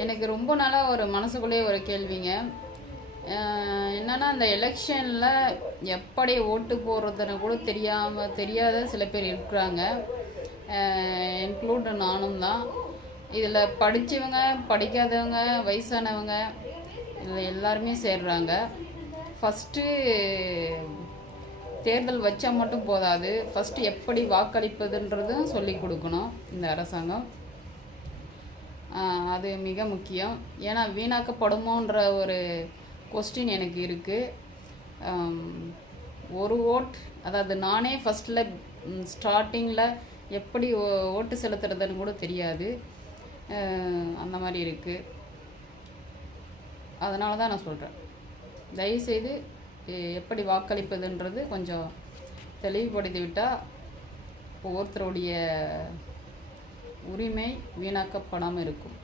எனக்கு ரொம்ப நாளாக ஒரு மனசுக்குள்ளேயே ஒரு கேள்விங்க. என்னன்னா அந்த எலெக்ஷனில் எப்படி ஓட்டு போடுறதுன்னு கூட தெரியாத சில பேர் இருக்கிறாங்க. இன்க்ளூட் நானும் தான். இதில் படித்தவங்க, படிக்காதவங்க, வயசானவங்க இதில் எல்லாருமே சேர்றாங்க. ஃபஸ்ட்டு தேர்தல் வச்சா மட்டும் போதாது, ஃபஸ்ட்டு எப்படி வாக்களிப்பதுன்றதும் சொல்லி கொடுக்கணும் இந்த அரசாங்கம். அது மிக முக்கியம். ஏன்னா வீணாக்கப்படுமோன்ற ஒரு கொஸ்டின் எனக்கு இருக்குது. ஒரு ஓட், அதாவது நானே ஃபஸ்ட்டில் ஸ்டார்டிங்கில் எப்படி ஓட்டு செலுத்துறதுன்னு கூட தெரியாது. அந்த மாதிரி இருக்குது. அதனால தான் நான் சொல்கிறேன், தயவுசெய்து எப்படி வாக்களிப்பதுன்றது கொஞ்சம் தெளிவுபடுத்தி விட்டால் ஒவ்வொருத்தருடைய உரிமை வீணாக்கப்படாமல் இருக்கும்.